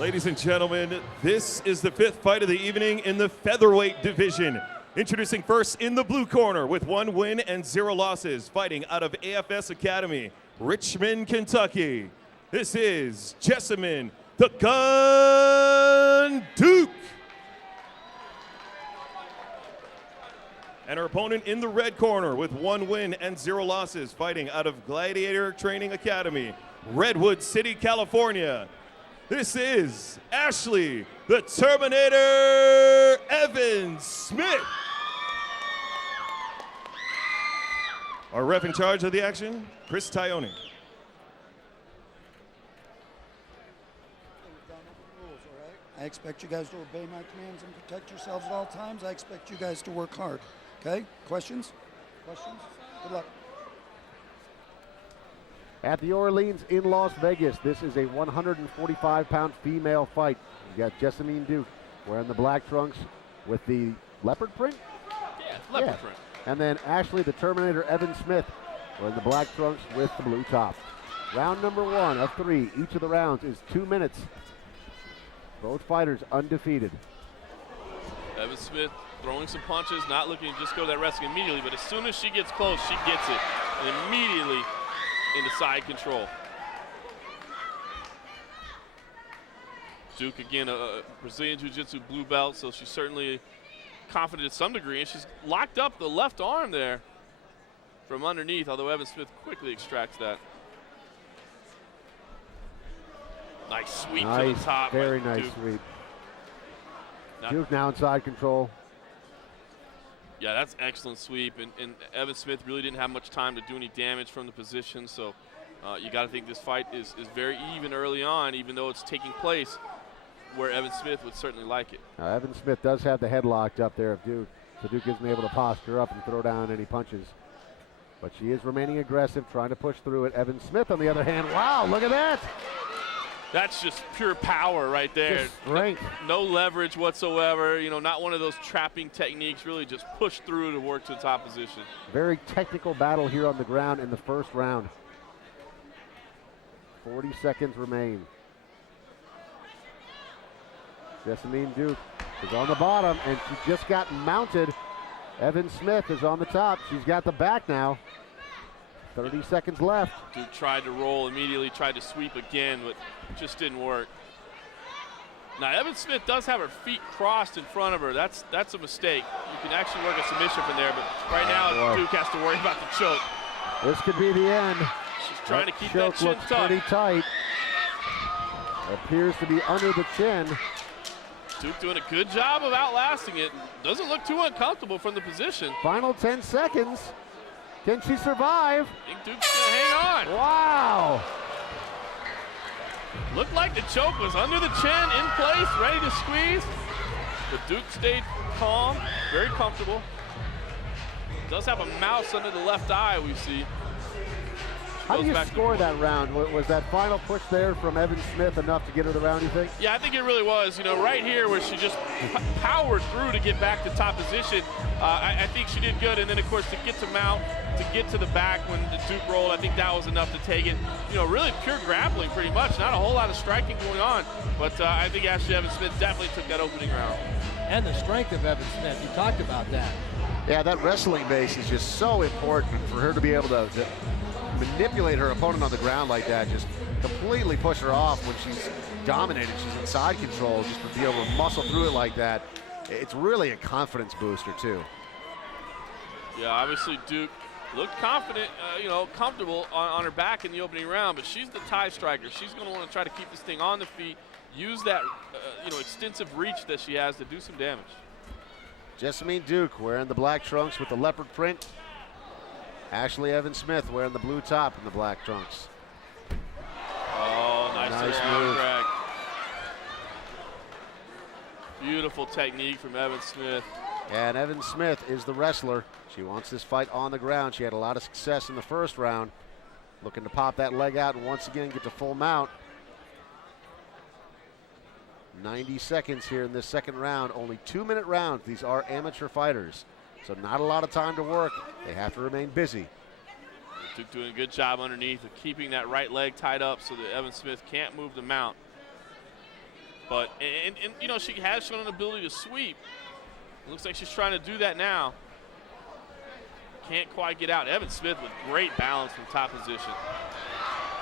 Ladies and gentlemen, this is the fifth fight of the evening in the featherweight division. Introducing first in the blue corner with 1 win and 0 losses, fighting out of AFS Academy, Richmond, Kentucky. This is Jessamyn, the Gun Duke. And her opponent in the red corner with 1 win and 0 losses, fighting out of Gladiator Training Academy, Redwood City, California. This is Ashlee, the Terminator Evans-Smith. Our ref in charge of the action, Chris Tione. I expect you guys to obey my commands and protect yourselves at all times. I expect you guys to work hard. Okay? Questions? Questions? Good luck. At the Orleans in Las Vegas, this is a 145-pound female fight. You got Jessamyn Duke wearing the black trunks with the leopard print? Yeah, leopard print. And then Ashlee, the Terminator Evans-Smith, wearing the black trunks with the blue top. Round number 1 of 3. Each of the rounds is 2 minutes. Both fighters undefeated. Evans-Smith throwing some punches, not looking to just go to that wrestling immediately, but as soon as she gets close, she gets it, and immediately into side control. Duke, again, a Brazilian Jiu-Jitsu blue belt, so she's certainly confident to some degree, and she's locked up the left arm there from underneath, although Evans-Smith quickly extracts that. Nice sweep to the top. Very nice Duke. sweep. Duke now in side control. Yeah, that's excellent sweep, and Evans-Smith really didn't have much time to do any damage from the position, so you got to think this fight is very even early on, even though it's taking place where Evans-Smith would certainly like it. Now, Evans-Smith does have the head locked up there of Duke, so Duke isn't able to posture up and throw down any punches. But she is remaining aggressive, trying to push through it. Evans-Smith, on the other hand, wow, look at that! That's just pure power right there. Just strength. No leverage whatsoever. You know, not one of those trapping techniques. Really just push through to work to the top position. Very technical battle here on the ground in the first round. 40 seconds remain. Jessamyn Duke is on the bottom, and she just got mounted. Evans-Smith is on the top. She's got the back now. 30 seconds left. Duke tried to roll immediately, tried to sweep again, but just didn't work. Now, Evans-Smith does have her feet crossed in front of her. That's a mistake. You can actually work a submission from there, but right now Duke has to worry about the choke. This could be the end. She's trying to keep that choke chin looks tucked. pretty tight. Appears to be under the chin. Duke doing a good job of outlasting it. Doesn't look too uncomfortable from the position. Final 10 seconds. Can she survive? I think Duke's gonna hang on. Wow. Looked like the choke was under the chin, in place, ready to squeeze. But Duke stayed calm, very comfortable. Does have a mouse under the left eye, we see. How do you score that round? Was that final push there from Evans-Smith enough to get her the round, you think? Yeah, I think it really was. You know, right here where she just powered through to get back to top position. I think she did good. And then, of course, to get to mount, to get to the back when the Duke rolled, I think that was enough to take it. You know, really pure grappling pretty much. Not a whole lot of striking going on. But I think Ashlee Evans-Smith definitely took that opening round. And the strength of Evans-Smith, you talked about that. Yeah, that wrestling base is just so important for her to be able to manipulate her opponent on the ground like that, just completely push her off when she's dominated. She's in side control, just to be able to muscle through it like that. It's really a confidence booster, too. Yeah, obviously Duke looked confident, you know, comfortable on her back in the opening round, but she's the tie striker. She's going to want to try to keep this thing on the feet, use that, you know, extensive reach that she has to do some damage. Jessamyn Duke wearing the black trunks with the leopard print. Ashlee Evans-Smith wearing the blue top and the black trunks. Oh, nice move. drag. Beautiful technique from Evans-Smith. And Evans-Smith is the wrestler. She wants this fight on the ground. She had a lot of success in the first round. Looking to pop that leg out and once again get to full mount. 90 seconds here in this second round. Only 2-minute rounds. These are amateur fighters, so not a lot of time to work. They have to remain busy. Duke doing a good job underneath of keeping that right leg tied up so that Evans-Smith can't move the mount. But, and you know, she has shown an ability to sweep. It looks like she's trying to do that now. Can't quite get out. Evan Smith with great balance from top position.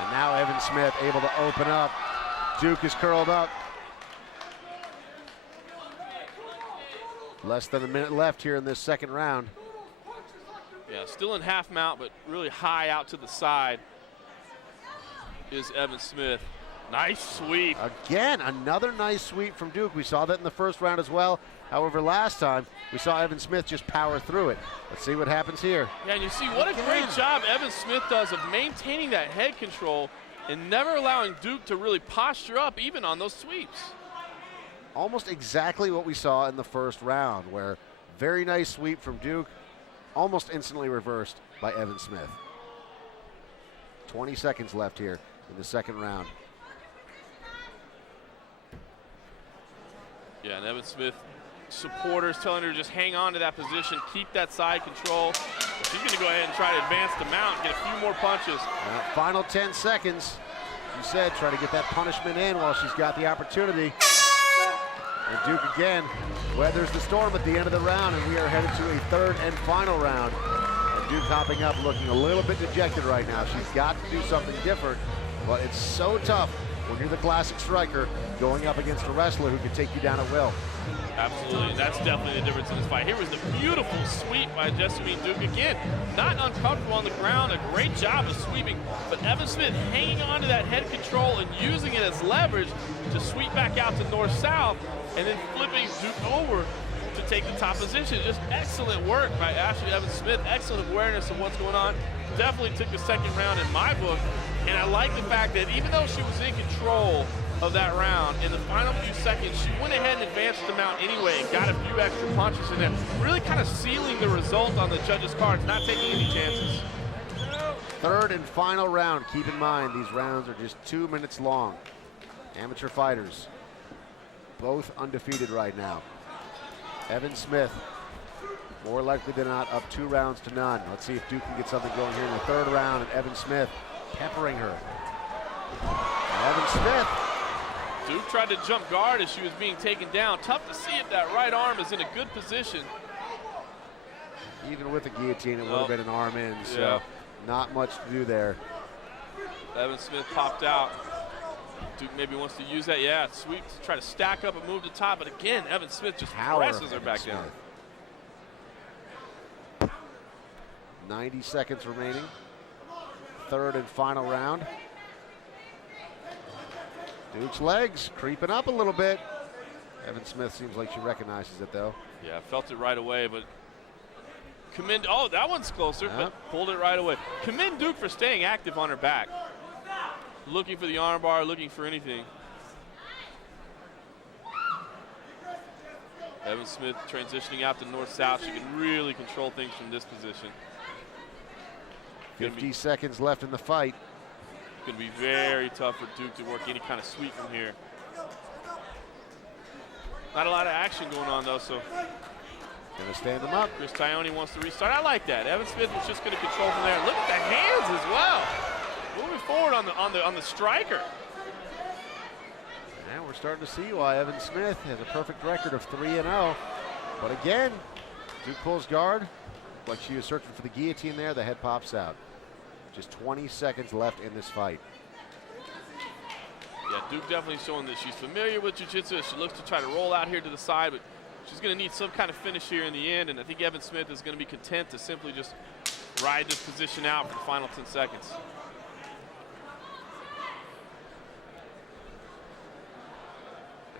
And now Evan Smith able to open up. Duke is curled up. Less than a minute left here in this second round. Yeah, still in half mount, but really high out to the side is Evan Smith. Nice sweep. Again, another nice sweep from Duke. We saw that in the first round as well. However, last time we saw Evan Smith just power through it. Let's see what happens here. Yeah, and you see what a great job Evan Smith does of maintaining that head control and never allowing Duke to really posture up even on those sweeps. Almost exactly what we saw in the first round, where very nice sweep from Duke, almost instantly reversed by Evan Smith. 20 seconds left here in the second round. Yeah, and Evan Smith supporters telling her to just hang on to that position, keep that side control. She's going to go ahead and try to advance the mount, get a few more punches. Final 10 seconds. You said try to get that punishment in while she's got the opportunity. And Duke again weathers the storm at the end of the round, and we are headed to a third and final round. And Duke hopping up looking a little bit dejected right now. She's got to do something different, but it's so tough when you're the classic striker going up against a wrestler who can take you down at will. Absolutely, that's definitely the difference in this fight. Here was the beautiful sweep by Jessamyn Duke. Again, not uncomfortable on the ground, a great job of sweeping, but Evan Smith hanging on to that head control and using it as leverage to sweep back out to north-south, and then flipping Duke over to take the top position. Just excellent work by Ashlee Evan Smith, excellent awareness of what's going on. Definitely took the second round in my book, and I like the fact that even though she was in control of that round, in the final few seconds, she went ahead and advanced the mount anyway and got a few extra punches in there, really kind of sealing the result on the judges' cards, not taking any chances. Third and final round. Keep in mind, these rounds are just 2 minutes long. Amateur fighters, both undefeated right now. Evan Smith, more likely than not, up 2 rounds to none. Let's see if Duke can get something going here in the third round, and Evan Smith peppering her. Evan Smith. Duke tried to jump guard as she was being taken down. Tough to see if that right arm is in a good position. Even with the guillotine, it would have been an arm in, so not much to do there. Evan Smith popped out. Duke maybe wants to use that. Yeah, sweep to try to stack up and move to top, but again, Evan Smith just presses her back down. 90 seconds remaining. Third and final round. Duke's legs creeping up a little bit. Evan Smith seems like she recognizes it, though. Yeah, felt it right away, but commend, oh, that one's closer, but pulled it right away. Commend Duke for staying active on her back. Looking for the arm bar, looking for anything. Evan Smith transitioning out to north-south. She can really control things from this position. 50 seconds left in the fight. Going to be very tough for Duke to work any kind of sweep from here. Not a lot of action going on, though, so. Gonna stand him up. Chris Tione wants to restart. I like that. Evan Smith was just going to control from there. Look at the hands as well. Moving forward on the striker. And we're starting to see why Evan Smith has a perfect record of 3-0. But again, Duke pulls guard. Like she was searching for the guillotine there, the head pops out. Just 20 seconds left in this fight. Yeah, Duke definitely showing that she's familiar with jiu-jitsu. She looks to try to roll out here to the side, but she's going to need some kind of finish here in the end, and I think Evan Smith is going to be content to simply just ride this position out for the final 10 seconds.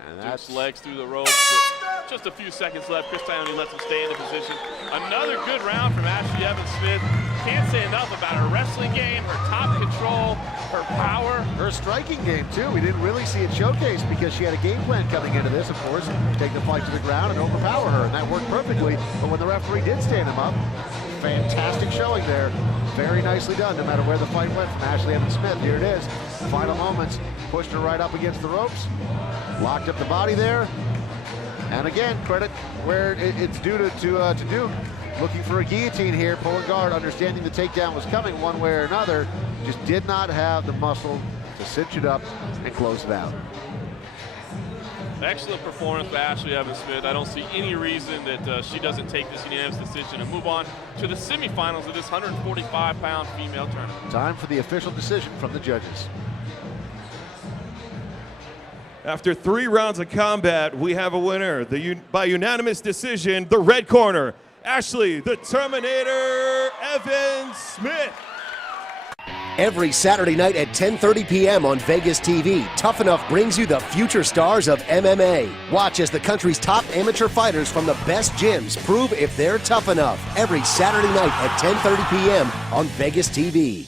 And that's Duke's legs through the ropes. Just a few seconds left. Chris Tione lets him stay in the position. Another good round from Ashlee Evan Smith. Can't say enough about her wrestling game, her top control, her power. Her striking game, too. We didn't really see it showcased because she had a game plan coming into this, of course, take the fight to the ground and overpower her, and that worked perfectly. But when the referee did stand him up, fantastic showing there. Very nicely done, no matter where the fight went from Ashlee Evan Smith. Here it is. Final moments. Pushed her right up against the ropes. Locked up the body there. And again, credit where it's due to Duke. Looking for a guillotine here, pulling guard, understanding the takedown was coming one way or another. Just did not have the muscle to cinch it up and close it out. Excellent performance by Ashlee Evans-Smith. I don't see any reason that she doesn't take this unanimous decision and move on to the semifinals of this 145-pound female tournament. Time for the official decision from the judges. After 3 rounds of combat, we have a winner. By unanimous decision, the red corner, Ashlee the Terminator Evans-Smith. Every Saturday night at 10:30 p.m. on Vegas TV, Tough Enough brings you the future stars of MMA. Watch as the country's top amateur fighters from the best gyms prove if they're tough enough. Every Saturday night at 10:30 p.m. on Vegas TV.